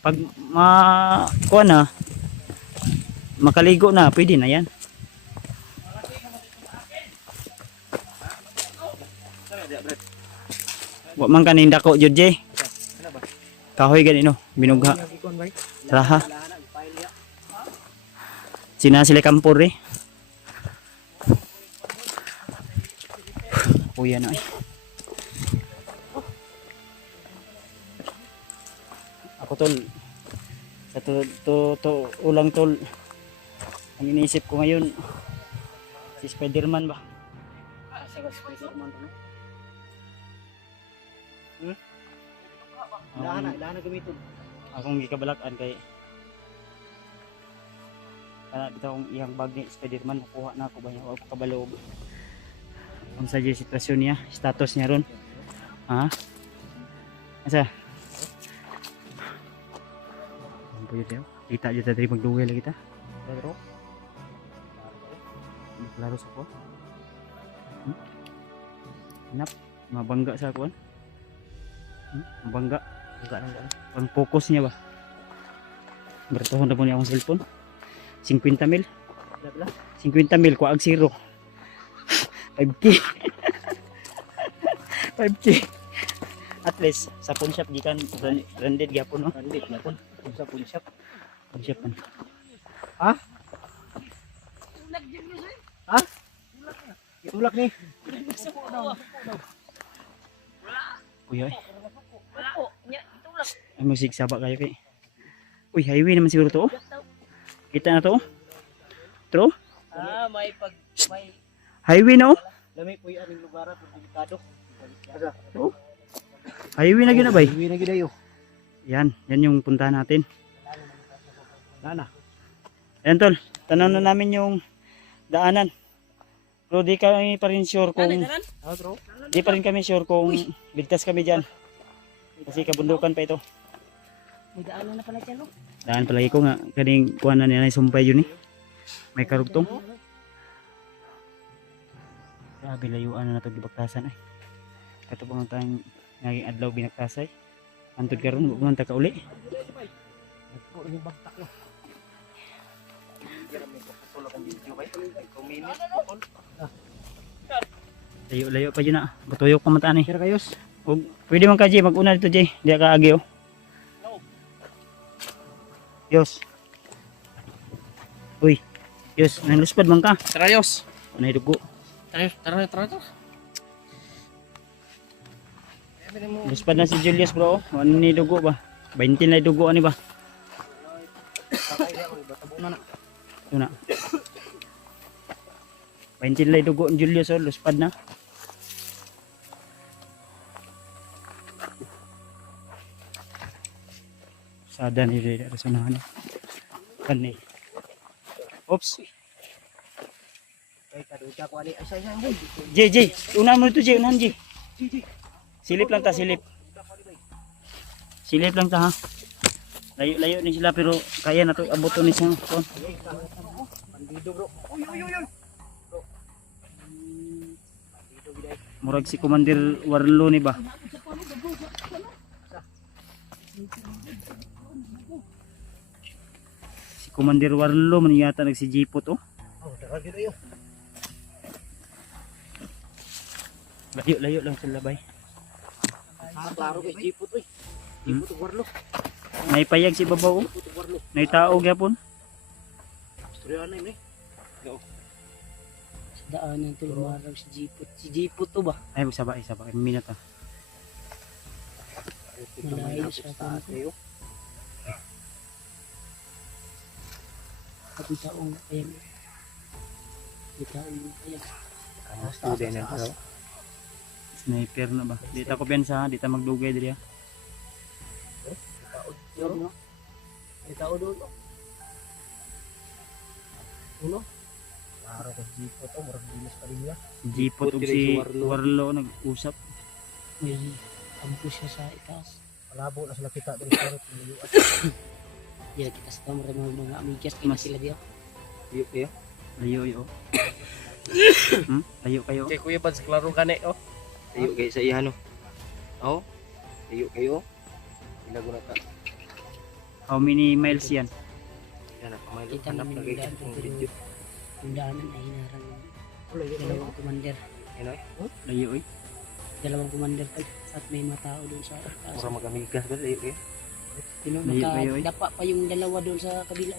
Pag kuha na, makaligo na, pwede na yan. Wa man kaninda ko jud Jay. Kahoy gani no, binugha. Raha. Sina sila kampor eh. Kuya na eh. Ako tol. Sa to ulang tol. Ang iniisip ko ngayon si Spider-Man ba? Spider-Man ano? Lahan na gamiton. Akong gikabalakan kay kana dito akong iyang bag ni Spider-Man makuha na ako ba niya ako kabalo. Ang sa sitwasyon niya, status niya ron. Ha? Asa? Ang puyo tayo. Kita dito tayo magduwel lagi ta. Pero klaro sa ko. Nap, mabangga sa kuan. Mabangga. Ang focus niya ba? Bertohon na po niya akong cellphone. 50 mil. 50 mil ko ag 0. 5K. 5K. At least sa pawn shop gikan branded gyapon no. Branded gyapon. Sa pawn shop. Pawn shop man. Ha? Ha? Itulak ni. Kuya eh. Wala ko. Nya, itulak. Ay musik saba kayo kay. Uy, highway naman siguro to. Oh. Kita na to. Oh. True? May Highway na oh. Lami po yung lugar at delikado. Oh. Highway na ginabay. Iwi na gidayo. Yan yung puntahan natin. Nana. Ayan tol, tanaw na namin yung daanan. Pero di kami pa rin sure kung di pa rin kami sure kung ligtas kami dyan. Kasi kabundukan pa ito. May daanan na pala dyan, no? Daan palagi ko nga, kaning kuha na nila sumpay yun eh. May karugtong. Grabe layuan na ito gibaktasan ay. Katubang tayong naging adlaw binaktasay. Antod karon huwag man ta ka uli. Layo pa dyan na. Batuyok pa mataan eh. Kira kayos. Pwede man ka Jay, mag-una dito Jay. Di ka agi oh. Yos. Uy. Yos, naluspad man ka. Trayos. Anay dugo. Tara. Luspad na si Julius bro. Ano ni dugo ba? 20 na dugo ani ba? Ito na. 20 na dugo ni Julius oh. Luspad na. Sada ni Reda. Rasunahan. Kan ni. Oops. Ika ko ani. Ay say boy. J, unahan mo ito J, unahan J. Silip lang ta, silip. Silip lang ta ha. Layo ni sila pero kaya na to abuton ni siya. Bandido bro. Uy. Murag si Commander Warlo ni ba? Si Commander Warlo man yata nag si Jipot oh. Oh, dagal gid ayo. Layo lang sila bay. Klaro kay Jipot uy. Jipot ug warlo. Naipayag si babaw oh. Jipot ug warlo. Naitao gyapon. Storya na ni. Daanan to lumarang si Jipot. Si Jipot to ba? Ay sabay minute ah. Malayo sa atin. Kayo. At taong ayan. Taong ayan. Kamusta din ang tao? Sniper na ba? Di ta ko pensa, di ta magdugay diri ah. Yun no? May tao doon. Uno? Klaro kay Jipot oh, murag dinas pa rin niya. Si Jipot ug si Warlo nag-usap. May kampo siya sa itaas. Malabo na sila kita dito sa pilihan. Diya kita sa tamo mga amigas kaya sila diya. Iyo kayo. Layo yo. Layo kayo. Kay Kuya Bads klaro kani oh. Iyo kay sa iya no. Oh. Iyo kayo. Ilago na ta. How many miles yan? Yan ang kamay Kita hanap namin lagi yung daan kung pero video. yung daanan ay hinarang Layo dalawang commander. Yan ay. Layo oy. Dalawang commander tag at may mga tao doon sa taas. Mura magamigas ba layo kayo. Sino Layo kayo, eh. dapa pa yung dalawa doon sa kabila.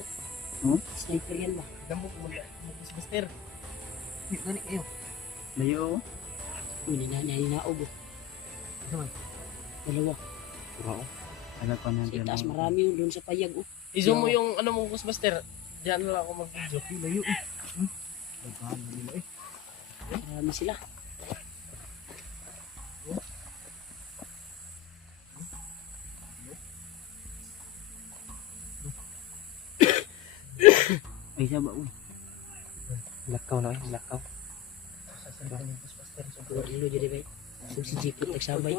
Hmm? Sniper yan ba? Damo mo Mister. Gani kayo. Layo oh. Yun hinaog. Naman. Dalawa. Oo. Ala ko na Sa itaas marami yun doon sa payag. Oh. Izo mo yung ano mo Ghostbuster. Diyan na lang ako mag-video. Layo eh. Marami sila. Ay saba uy. Lakaw na eh, lakaw. Warlo jadi bay. So si Jipot nagsabay.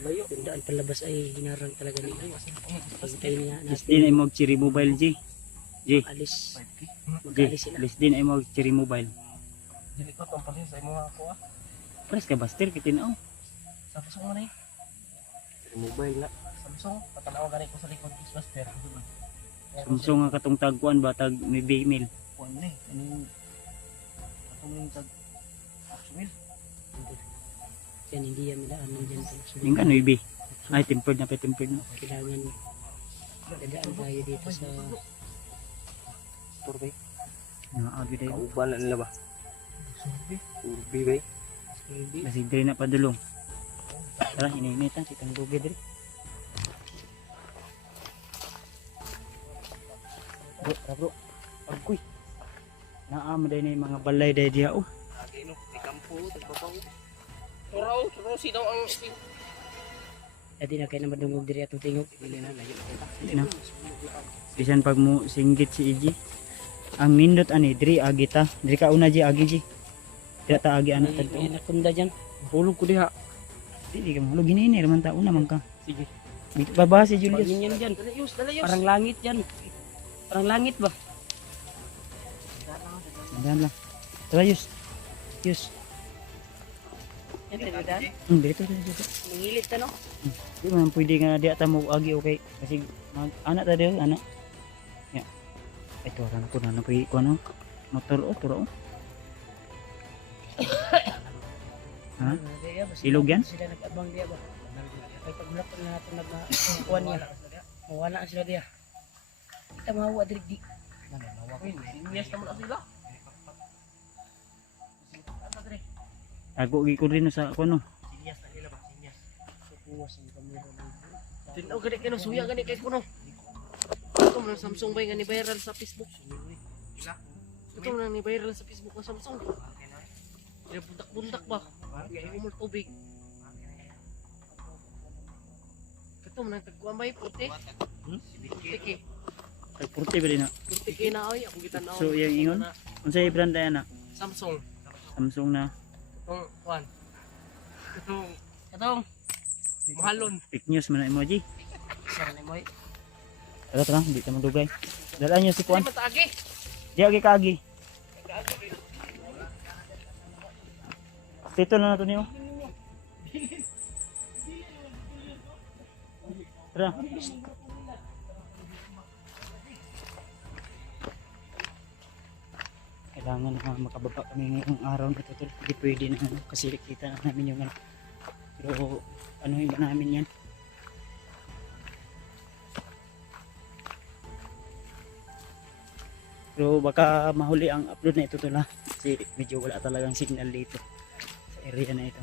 Layo. Yung daan palabas ay hinarang talaga nila. Pagtay niya Lis din ay mag cherry mobile J. alis. J. Mag-alis sila. Lis din ay mag cherry mobile. Dili ko tong pasin sa imo ako ah. Pres ka baster kitinaw. Samsung man eh. Mobile na. Samsung patanaw gani ko sa likod Ghostbuster. Samsung nga katong tagkuan ba tag may email. Kuan ni. Ano yung tag Axwell. Yan hindi yan daanan dyan. Yung ano ibi. Ay tempered na na. Kailangan dadaan tayo dito sa Turbay. Naagi day. Kauban na nila ba? Turbi bay. Survey. Kasi diri na padulong. Tara init ta kitang dugay diri. Bro. Agoy. Naam day na mga balay day diha oh. Agi no, di kampo tagbabaw. Turo sino ang Dati na kayo na madungog diri atong tingog. Dili na layo kita. Di na. Bisan pag mo singgit si Iji. Ang nindot ani diri agi ta. Diri ka una ji agi ji. Dira ta agi anak tadto. May nakunda dyan. Hulog ko diha. Dili ka mahalo ginini raman ta una man ka. Sige. Baba si Julius. Pagin yan dyan. Dalayos. Parang langit yan. Parang langit ba? Dahan lang. Tara Yus. Yus. Yan tinadaan. Dito. Nangilit ka no? Di man pwede nga di ata mo agi okay. Kasi anak ta diyo anak. Ya. Ito ran ko na pwede ko ano. Motor o turo. Ha? Ilog yan? Sila nag-abang diya ba? Kaya pag-ulap na natin nag-kuhan niya. Mawala sila diya. Kita mahawa diri di. Sinyas naman ang sila. Ako gi ko rin sa ako no. Sinyas na nila ba? Sinyas. Kuwas ang kamera mo. Tinaw gani kayo suya gani kay kuno. Ito mo ng Samsung ba nga ni viral sa Facebook? Ito mo ni viral sa Facebook ng Samsung. Kaya buntak-buntak ba? Kaya umul tubig. Ito mo nang tagkuhan ba yung puti? Puti Ay purti ba din na. Puti na ay. Ako kita na. So yung ingon. Unsa brand ay ana? Samsung. Samsung na. Itong kuan. Itong Katong. mahalon. Fake news man na emoji. Saan ni mo? Tara, hindi ka magdugay. Dalaan nyo si Ano Kuan. matagi? Di agi kaagi. Tito na nato niyo. Tara. Kailangan na makababa kami ngayong araw na ito. Hindi pwede na kasi kita na namin yung ano. Pero ano ba namin yan? Pero baka mahuli ang upload na ito tol ha. Kasi medyo wala talagang signal dito sa area na ito.